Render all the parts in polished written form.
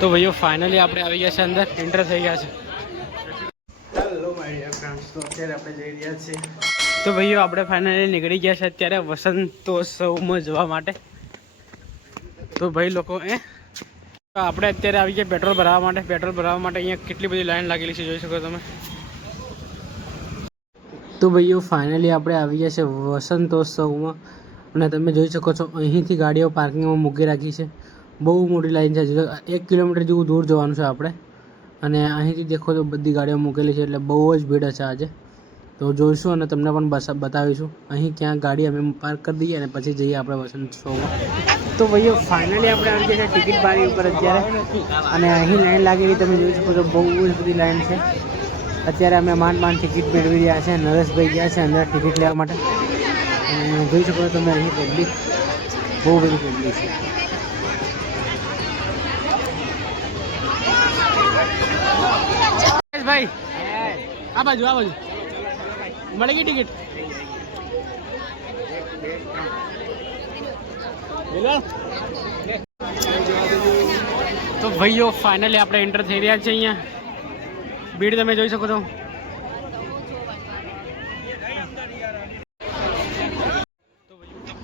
તો ભાઈઓ ફાઇનલી આપણે આવી ગયા છે, અંદર એન્ટર થઈ ગયા છે. હેલો માય ડિયર ફ્રેન્ડ્સ, તો અત્યારે આપણે જઈ રહ્યા છીએ. તો ભાઈઓ આપણે ફાઇનલી નીકળી ગયા છે અત્યારે વસંતોત્સવમાં જવા માટે. તો ભાઈ લોકો આપણે અત્યારે આવી ગયા પેટ્રોલ ભરાવવા માટે. પેટ્રોલ ભરાવવા માટે અહીંયા કેટલી બધી લાઈન લાગેલી છે, જોઈ શકો તમે. તો ભાઈઓ ફાઇનલી આપણે આવી ગયા છે વસંતોત્સવમાં અને તમે જોઈ શકો છો અહીંથી ગાડીઓ પાર્કિંગમાં મૂકી રાખી છે. બહુ મોટી લાઈન છે, 1 કિલોમીટર જેવું દૂર જવાનું છે આપણે. અને અહીંથી દેખો તો બધી ગાડીઓ મૂકેલી છે, એટલે બહુ જ ભીડ છે આજે. તો જોઈશું અને તમને પણ બતાવીશું અહીં ક્યાં ગાડી અમે પાર્ક કરી દઈએ અને પછી જઈએ આપણે વસંતોત્સવમાં. તો ભાઈઓ ફાઇનલી આપણે આવી ગયા છે ટિકિટ બારી ઉપર અત્યારે, અને અહીં લાઈન લાગેલી તમે જોઈ શકો છો, બહુ જ બધી લાઈન છે. અત્યારે અમે માંડ ટિકિટ મેળવી રહ્યા છે. નરેશભાઈ ગયા છે અંદર ટિકિટ લેવા માટે. અને જોઈ શકો છો તમે અહીં પબ્લિક, બહુ બધી પબ્લિક છે. ભાઈ આ બાજુ મળી ગઈ ટિકિટ. તો ભાઈઓ ફાઇનલી આપણે એન્ટર થઈ રહ્યા છે. અહીંયા ભીડ તમે જોઈ શકો છો.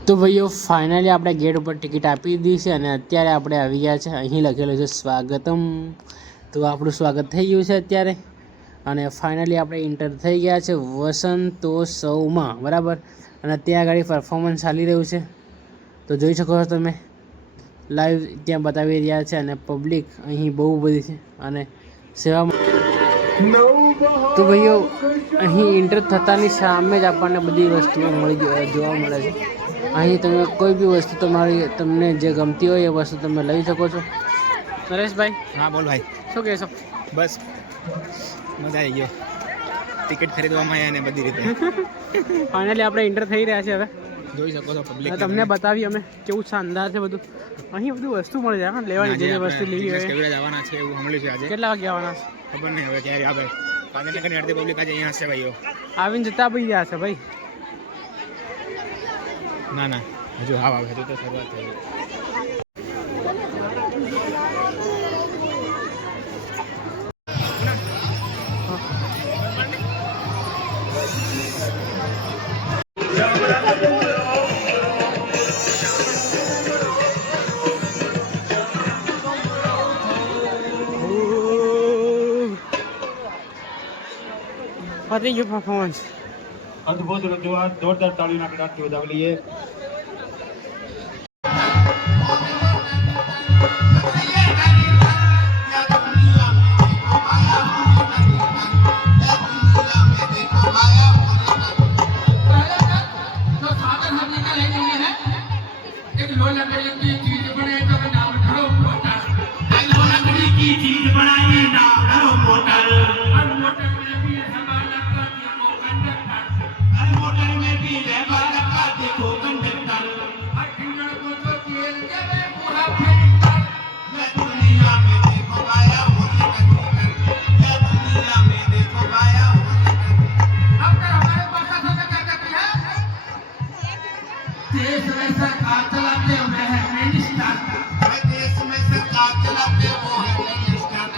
તો ભાઈઓ ફાઇનલી આપણે ગેટ ઉપર ટિકિટ આપી દીધી છે અને અત્યારે આપણે આવી ગયા છે. અહીં લખેલું છે સ્વાગતમ. તો આપણું સ્વાગત થઈ ગયું છે અત્યારે, અને ફાઇનલી આપણે એન્ટર થઈ ગયા છે વસંતોત્સવમાં, બરાબર. અને ત્યાં આગળ પરફોર્મન્સ ચાલી રહ્યું છે, તો જોઈ શકો છો તમે. લાઈવ ત્યાં બતાવી રહ્યા છે અને પબ્લિક અહીં બહુ બધી છે અને સેવામાં. તો ભાઈઓ અહીં એન્ટર થતાની સામે જ આપણને બધી વસ્તુઓ જોવા મળે છે. અહીં તમે કોઈ બી વસ્તુ તમને જે ગમતી હોય એ વસ્તુ તમે લઈ શકો છો. નરેશભાઈ, હા બોલ ભાઈ, શું કહેશો? બસ મજા આવી ગયો ટિકિટ ખરીદવામાં અને બધી રીતે. ફાઇનલી આપણે એન્ટર થઈ રહ્યા છે. હવે જોઈ શકો છો પબ્લિક. તમને બતાવી અમે કેવું શાનદાર છે બધું. અહીં બધું વસ્તુ મળી જાય લેવાની, જે વસ્તુ લેવી હોય. કેવડે જવાના છે એવું સાંભળ્યું છે આજે. કેટલા વાગે આવવાના છે ખબર નહીં, હવે ક્યારે આવે. ગાંધીનગરની અડધી પબ્લિક આજે અહીંયા હશે ભાઈઓ. આવીને જતા બી ગયા છે ભાઈ. ના હજુ હા આવે, હજુ તો શરૂઆત થઈ ગઈ. What your performance? અદ્ભુત રજૂઆત, જોરદાર તાળીઓના કડાકે વધાવી લઈએ. देश में सरकार चलाते हैं मिनिस्टर, देश में सरकार चलाते वो है मिनिस्टर।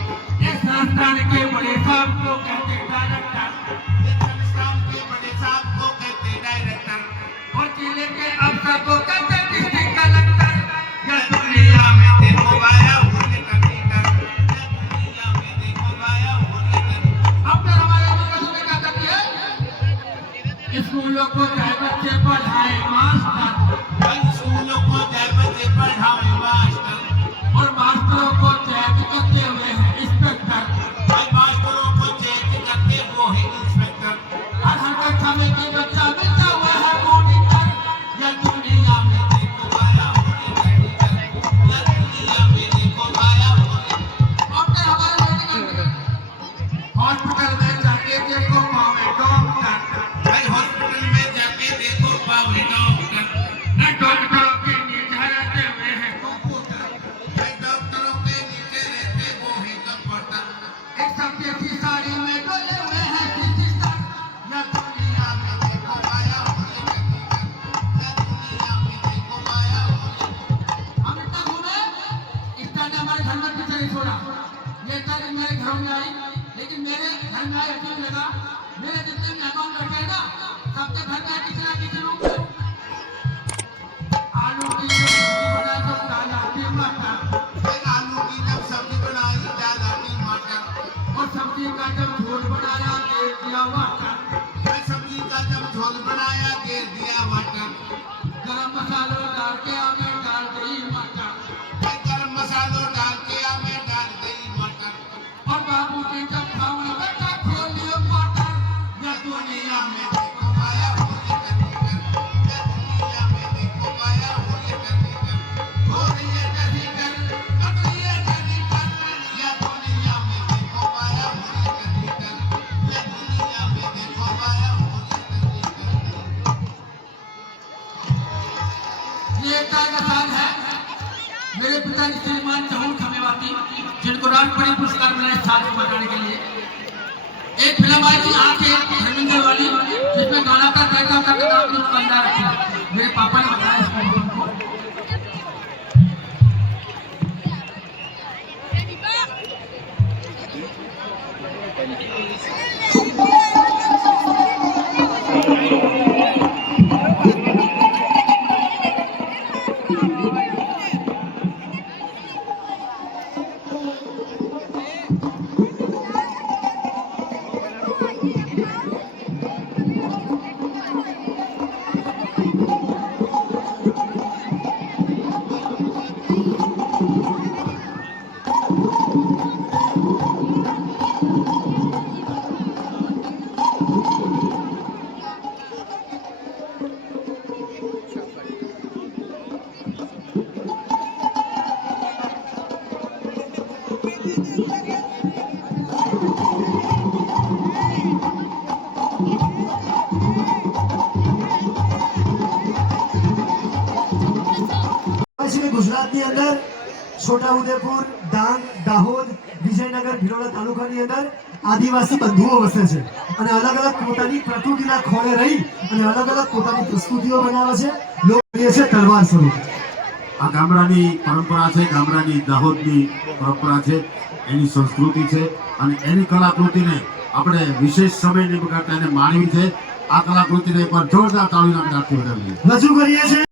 से नहीं छोड़ा। ये तक मेरे घरों में आई, लेकिन मेरे घर में आई अजीब लगा। मेरे जितने मेहमान बैठे हैं ना, सबके घर में कितना किचन आलू की सब्जी बनाई तो दाल आती मटर, आलू की जब सब्जी बनाई दाल आती मटर, और सब्जी का जब झोल बनाया दे दिया मटर, सब्जी का जब झोल बनाया दे दिया मटर, गरम मसाला डाल के हमें डाल गई मटर, गरम मसाला डाल के हमें डाल गई मटर, और बाबू जी जब खाने बैठा खोल लिया मटर, या दुनिया में देखो आया होली कर, या दुनिया में देखो आया होली कर, हो रही है जैसी कर, कट रही है जैसी कर, या दुनिया में देखो आया होली कर, या दुनिया में देखो आया होली कर। ये एक का साल है। मेरे पिताजी श्रीमान चहुल खमेवाती, जिनको राष्ट्रपति पुरस्कार मिला इस साल को बनाने के लिए। एक फिल्म आई थी आंखें धर्मेंद्र वाली, जिसमें गाना का गायका का नाम भी उसका अंदर रखा। मेरे पापा ने बताया इसको हमको। ગુજરાતની અંદર છોટાઉદેપુર, ડાંગ, દાહોદ, વિજયનગર, ભિલોડા તાલુકાની અંદર આદિવાસી બંધુઓ વસે છે અને અલગ અલગ પોતાની પ્રકૃતિના ખોળે રહી અને અલગ અલગ પોતાની પ્રસ્તુતિઓ બનાવે છે. લોકપ્રિય છે તલવાર સ્વરૂપ. આ ગામડાની પરંપરા છે, ગામડાની દાહોદની પરંપરા છે, એની સંસ્કૃતિ છે અને એની કલાકૃતિને આપણે વિશેષ સમય નહીં બગાડતા એને માણવી છે. આ કલાકૃતિને એકવાર જોરદાર તાળીના ગણગણાટથી વધાવીએ. રજૂ કરીએ છીએ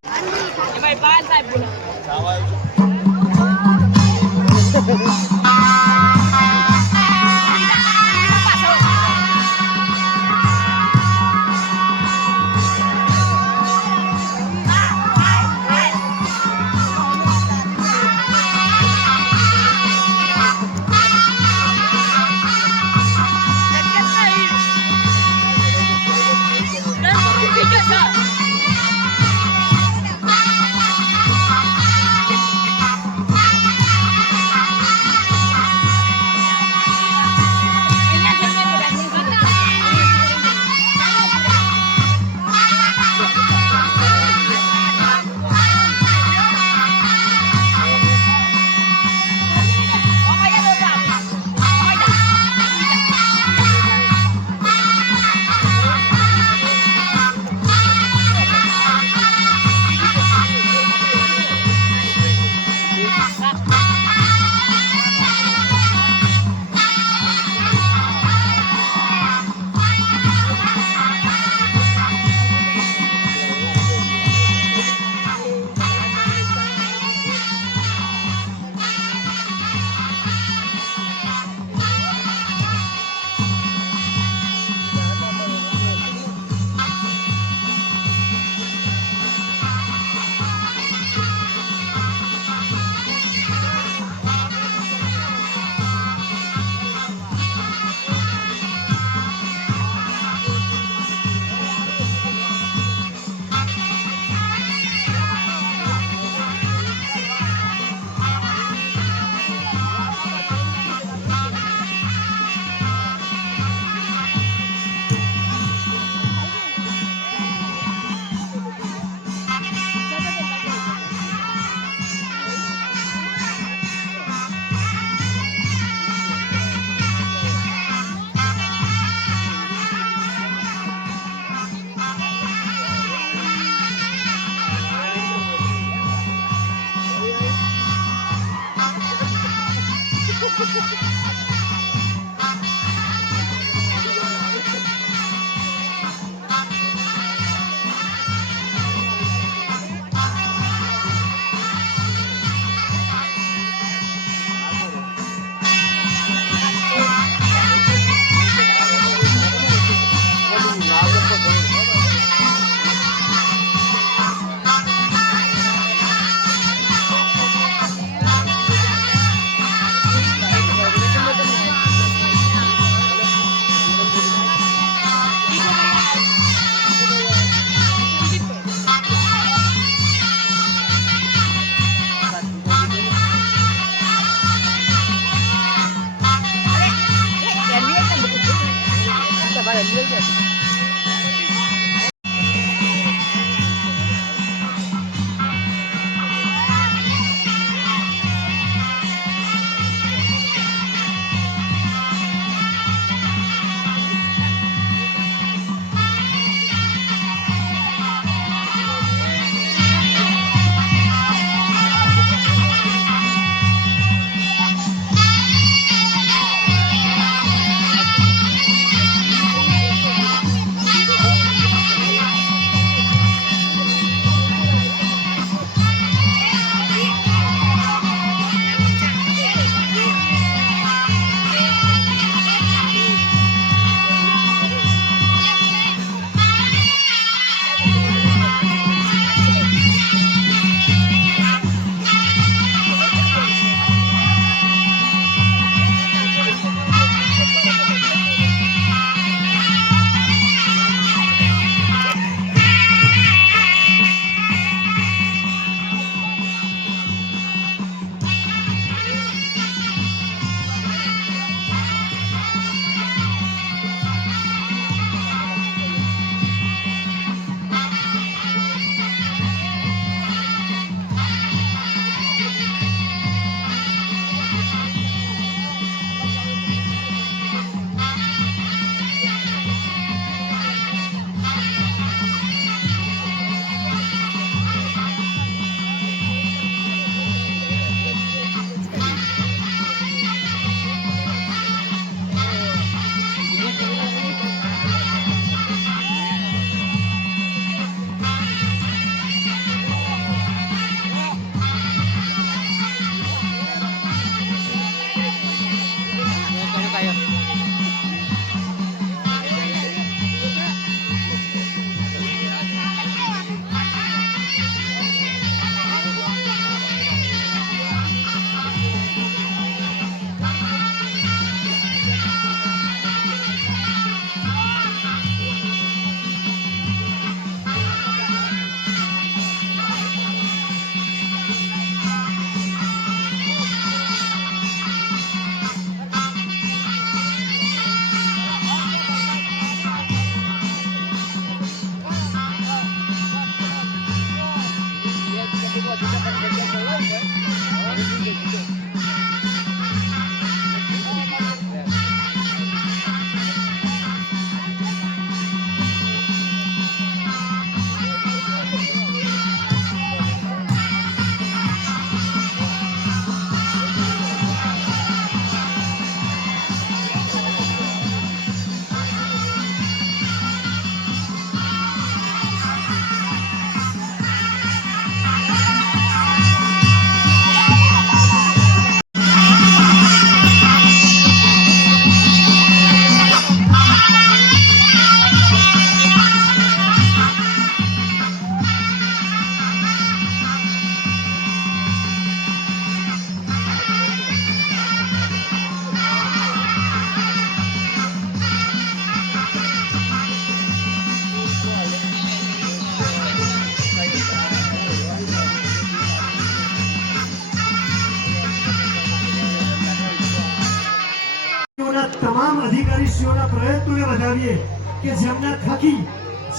તમામ અધિકારીશ્રીઓના પ્રયત્નોને વધાવીએ કે જેમના થકી,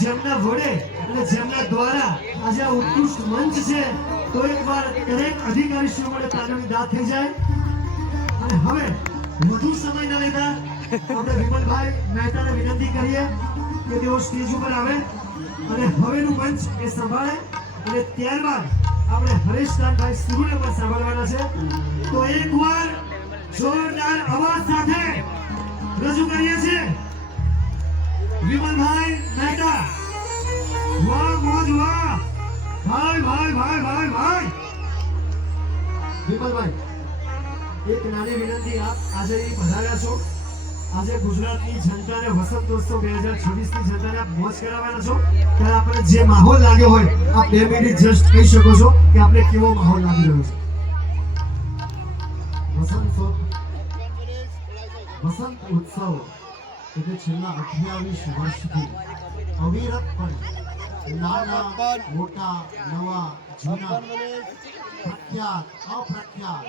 જેમના વડે અને જેમના દ્વારા આજે આ ઉત્કૃષ્ટ મંચ છે, તો એકવાર દરેક અધિકારીશ્રીઓ માટે તાળીઓની દાદ થઈ જાય. અને હવે વધુ સમય ન લેતા આપણે વિમલભાઈ મહેતાને વિનંતી કરીએ કે તેઓ સ્ટેજ ઉપર આવે અને હવેનું મંચ એ સંભાળે, અને ત્યારબાદ આપણે હરેશદાનભાઈ સિરુને પણ સાંભળવાના છે. તો એકવાર જોરદાર અવાજ સાથે રજૂ કરીએ છીએ વિમલભાઈ મહેતા. વાહ મોજ વાહ, ભાઈ ભાઈ ભાઈ ભાઈ ભાઈ. વિમલભાઈ, એક નાની વિનંતી, આપ આજે અહીં પધાર્યા છો, આજે ગુજરાતની જનતાને વસંતોત્સવ 2026 ની જનતાને આપ મોજ કરાવવાના છો, ત્યારે આપણે જે માહોલ લાગ્યો હોય આપ 2 મિનિટ જસ્ટ કહી શકો છો કે આપણે કેવો માહોલ લાગી રહ્યો છે. વસંત ઉત્સવ એટલે છેલ્લા 28 વર્ષથી અવિરતપણે નાના મોટા નવા જૂના પ્રખ્યાત અપ્રખ્યાત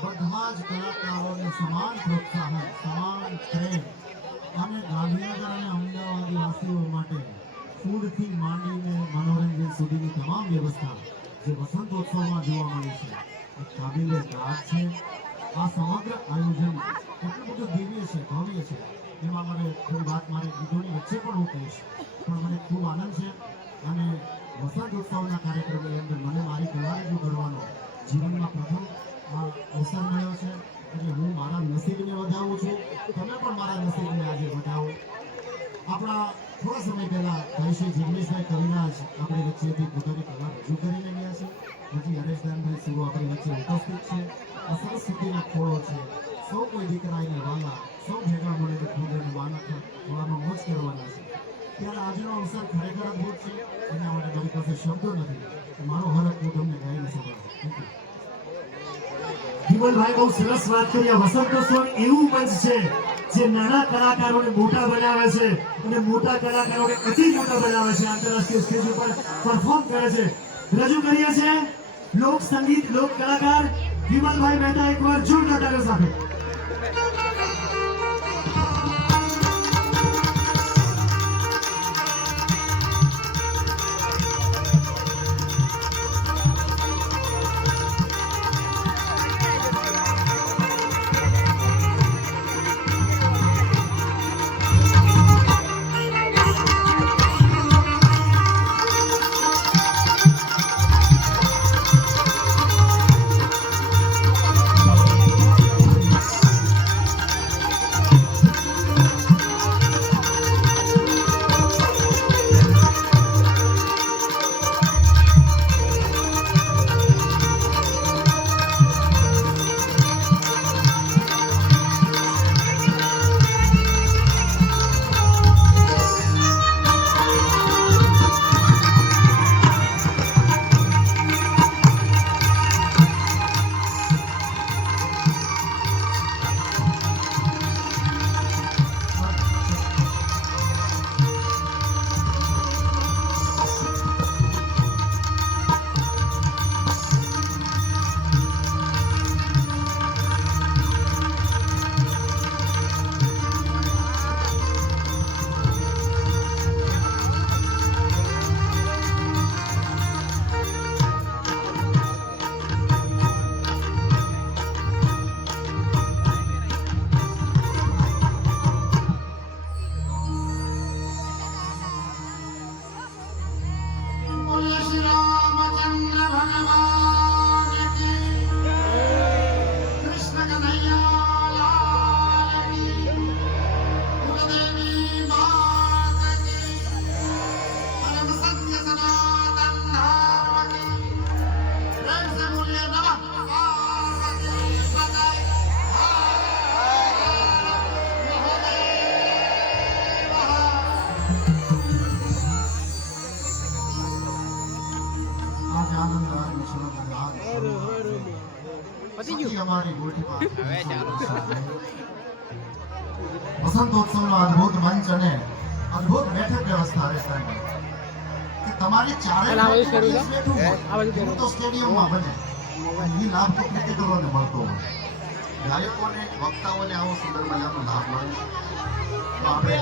બધા જ કલાકારોને સમાન પ્રોત્સાહન, સમાન પ્રેમ અને ગાંધીનગર અને અમદાવાદી વાસીઓ માટે ફૂડથી માંડીને મનોરંજન સુધીની તમામ વ્યવસ્થા જે વસંતોત્સવમાં જોવા મળી છે એ કાબિલે દાદ છે. આ સમગ્ર આયોજન એટલું બધું દિવ્ય છે, ભવ્ય છે. એમાં મારે થોડી વાત મારે ગીતોની વચ્ચે પણ હું કહીશ, પણ મને ખૂબ આનંદ છે. અને વસંત ઉત્સવના કાર્યક્રમની અંદર મને મારી કલા રજૂ કરવાનો જીવનમાં પ્રથમ આ અવસર મળ્યો છે, એટલે હું મારા નસીબને વધાવું છું. તમે પણ મારા નસીબને આજે વધાવો. આપણા થોડા સમય પહેલા ભાઈ શ્રી જિગ્નેશભાઈ કવિરાજ આપણી વચ્ચેથી પોતાની કલા રજૂ કરીને ગયા છે. પછી હરેશદાનભાઈ સિંહ આપણી વચ્ચે ઉપસ્થિત છે. આ સરસ્વતીના ખોળો છે, સૌ કોઈ દીકરા એને વાલા, સૌ ભેગા મળીને ખૂબ એને વાળામાં મોજ કરવાના છે. ત્યારે આજનો અવસર ખરેખર અદભુત છે. એના માટે મારી પાસે શબ્દો નથી. મારો હરખ હું તમને ગાઈને સંભળાવું. Thank you. વિમલભાઈ બહુ સરસ વાત કરી. આ વસંતોત્સવ એવું મંચ છે જે નાના કલાકારોને મોટા બનાવે છે અને મોટા કલાકારોને અતિ મોટા બનાવે છે, આંતરરાષ્ટ્રીય સ્ટેજ ઉપર પરફોર્મ કરે છે. રજૂ કરીએ છીએ લોક સંગીત, લોક કલાકાર વિમલભાઈ મહેતા. એકવાર જોરદાર તાળીઓ સાથે. વસંતોત્સવનો અદ્ભુત મંચ અને અદ્ભુત બેઠક વ્યવસ્થા હરેશભાઈ કે તમારી ચારે હું તો સ્ટેડિયમમાં બને એ લાભ તો ક્રિકેટરોને મળતો હોય. ગાયકોને વક્તાઓને આવો સુંદર મજાનો લાભ મળે તો આપણે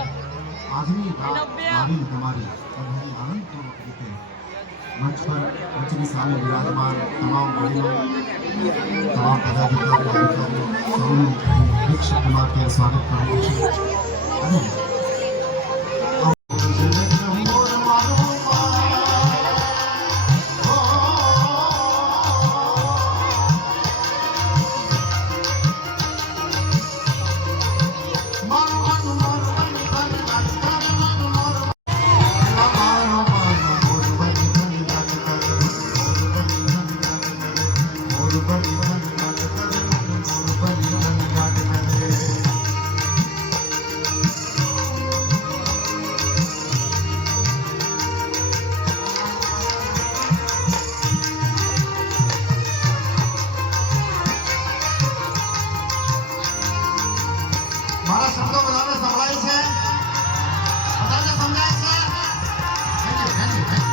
આજની રાત મારી તમારી બધાની આનંદપૂર્વક રીતે મંચ પર મંચની સામે વિરાજમાન તમામ વડીલો તમામ પદાધિકારીઓ અધિકારીઓ સૌનું એક શબ્દમાં અત્યારે સ્વાગત કરું છું અને મારા શબ્દો બધાને સંભળાય છે બધાને સમજાય છે થેન્ક યુ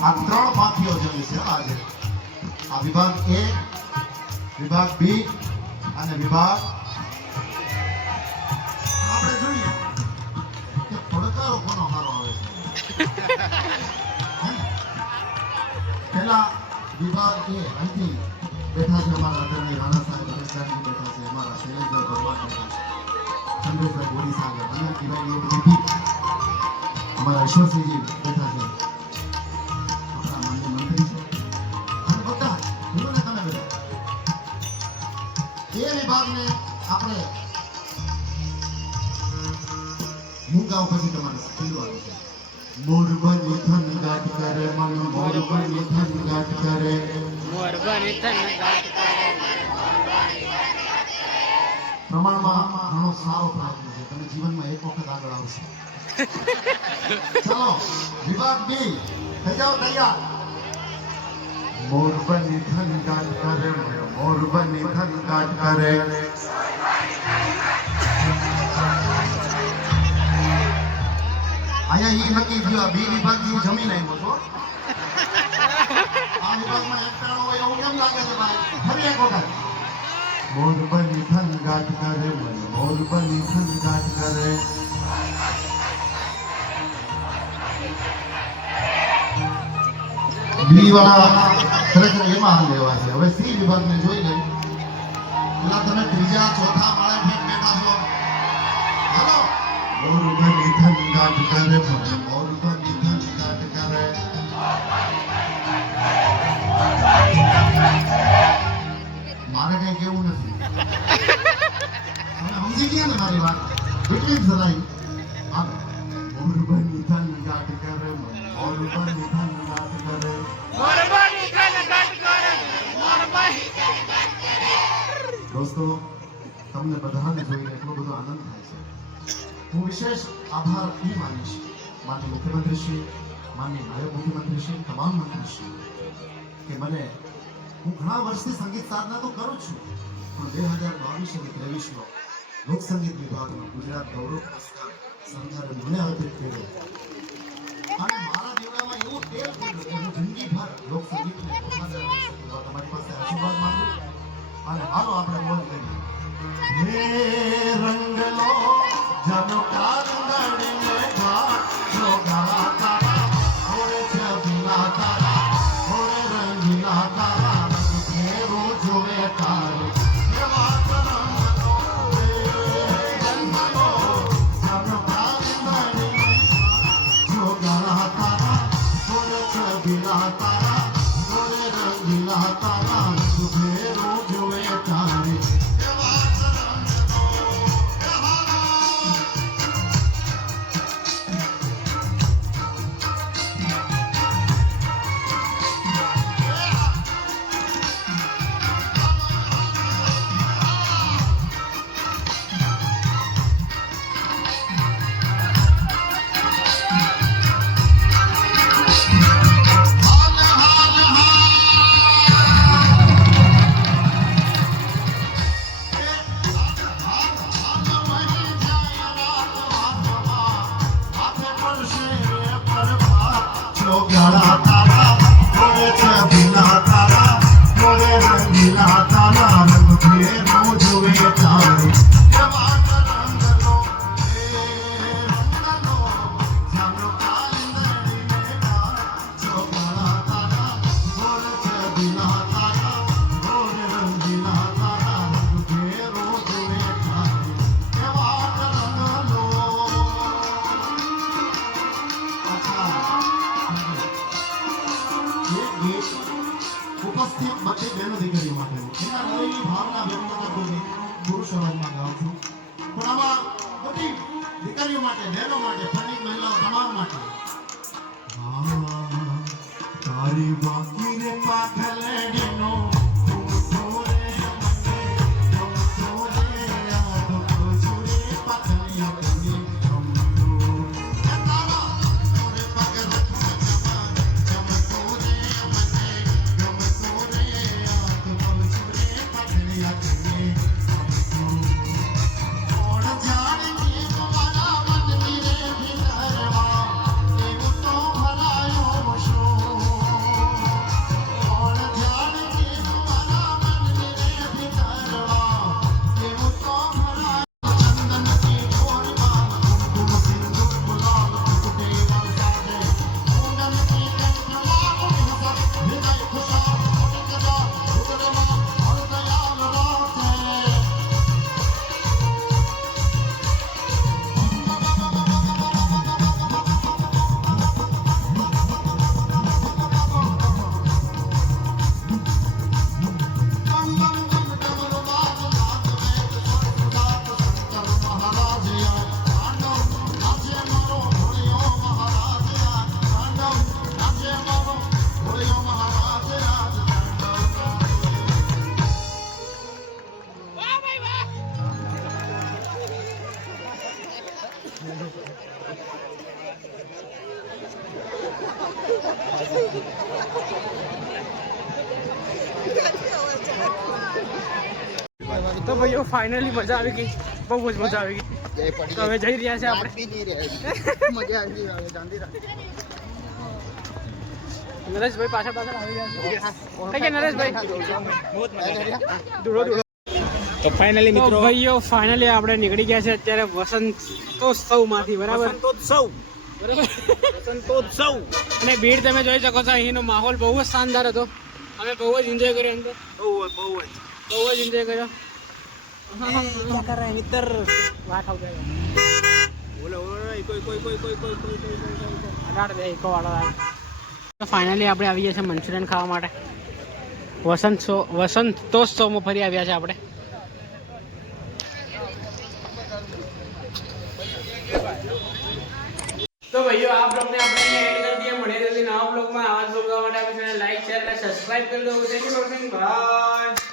આ ત્રણ પાથીઓ જમી છે આજે આ વિભાગ A વિભાગ B અને વિભાગ આપણે જોઈએ કે પડકારો કોનો સારો આવે છે પહેલા વિભાગ A અહીંથી બેઠા છે અમારા આદરણીય રાણા સાહેબ રમેશભાઈ બેઠા છે અમારા શૈલેષભાઈ ભગવાન બેઠા છે ચંદ્રેશભાઈ બોરીસાગર અને કહેવાય એ બધી અમારા ઈશ્વરસિંહજી બેઠા છે આપણા માનનીય મંત્રી છે અને બધા ભૂલોને તમે બધા એ વિભાગને આપણે મૂંગાઓ પછી તમારે શીખવાનું છે મોરબની થન ગાટ કરે મન મોરબની થન ગાટ કરે પ્રમાણમાં ઘણો સારો પ્રયત્ન છે તમે જીવનમાં એક વખત આગળ આવશો ચલો વિભાગ B થઈ જાઓ તૈયાર મોરબની થન ગાટ કરે મોરબની થન ગાટ કરે અહીંયા ઈ નક્કી થયું આ બી વિભાગ જેવું જમીન આવ્યો છો આ વિભાગમાં એકટાણો હોય એવું કેમ લાગે છે ભાઈ ફરી એક વખત મોર બની થન ગાટ કરે મન મોર બની થન ગાટ કરે બી વાળા ખરેખર એમાં લેવા છે હવે સી વિભાગને જોઈ લઈ પેલા તમે ત્રીજા ચોથા માળે બેઠા છો હાલો મોર બની થન ગાટ કરે મન મોર બની થન ગાટ કરે મારે કઈ કેવું નથી તમે સમજી ગયા ને મારી વાત એટલી જ સરાઈ મોર બની થન ગાટ કરે મન મોર બની થન ગાટ કરે દોસ્તો તમને બધાને જોઈને એટલો બધો આનંદ થાય છે હું વિશેષ આભાર એ માનીશ માનનીય મુખ્યમંત્રીશ્રી માનનીય નાયબ મુખ્યમંત્રીશ્રી તમામ મંત્રીશ્રી કે મને હું ઘણા વર્ષથી સંગીત સાધના તો કરું છું પણ 2022 અને 23 લોક સંગીત વિભાગનો ગુજરાત ગૌરવ પુરસ્કાર સરકારે મને અર્પિત કર્યો અને મારા જીવનમાં એવું તેલ પડ્યું કે હું જિંદગીભર લોક સંગીતને વફાદાર રહી શકું તમારી પાસે આશીર્વાદ માંગુ અને હાલો આપણે મોજ કરીએ હે રંગલો જનો કાંદડીને જો ગાળા તારા ઓરે છબીલા તારા ઓરે રંગીલા તારા રંગ ફેરો જોવે તારો એવા રંગલો હે રંગલો જનો કાંદડીને જો ગાળા તારા ઓરે છબીલા તારા ઓરે રંગીલા તારા રંગ ફેરો જોવે તારે ગાળા તારા ઓરે છબીલા તારા ઓરે રંગીલા તારા રંગ ફેરો જોવે તારે એવા રંગલો હે રંગલો જાનો કાંદડીને જો ગાળા તારા ઓરે છબીલા તારા ઓરે રંગીલા તારા રંગ ફેરો જોવે તારે એવા રંગલો ઉપસ્થિત બધી બહેનો દીકરીઓ માટે એના હૃદયની ભાવના વ્યક્ત કરતો પુરુષ અવાજમાં ગાઉં છું પણ આમાં બધી દીકરીઓ માટે બહેનો માટે ફનિક મહિલાઓ તમામ માટે તારી બાકી રે પાખલેડીનો તો ભાઈઓ ફાઇનલી મજા આવી ગઈ બહુ જ મજા આવી ગઈ. તો હવે જઈ રહ્યા છે આપણે. નરેશભાઈ પાછળ આવી ગયા છે. કઈ નરેશભાઈ? તો ફાઇનલી તો મિત્રો ભાઈઓ ફાઇનલી આપણે નીકળી ગયા છે અત્યારે વસંતોત્સવમાંથી, બરાબર? વસંતોત્સવ અને ભીડ તમે જોઈ શકો છો. અહીંનો માહોલ બહુ જ શાનદાર હતો. અમે બહુ જ એન્જોય કર્યો અંદર, બહુ જ એન્જોય કર્યો. क्या कर रहा है मित्र વાત આવ જાય બોલો કોઈ અડાડ દે એકો વાળો આવે. તો ફાઇનલી આપણે આવી ગયા છે મંચુરિયન ખાવા માટે. વસંતોત્સવમાં ફરી આવ્યા છે આપણે. તો ભાઈઓ આ બ્લોગને આપણે અહીંયા એડ કરી દઈએ. મળીએ જલ્દી નવા બ્લોગમાં. આવા જ બ્લોગ જોવા માટે આપણે ચેનલ લાઈક શેર અને સબસ્ક્રાઇબ કરી દો. Thank you for watching. By.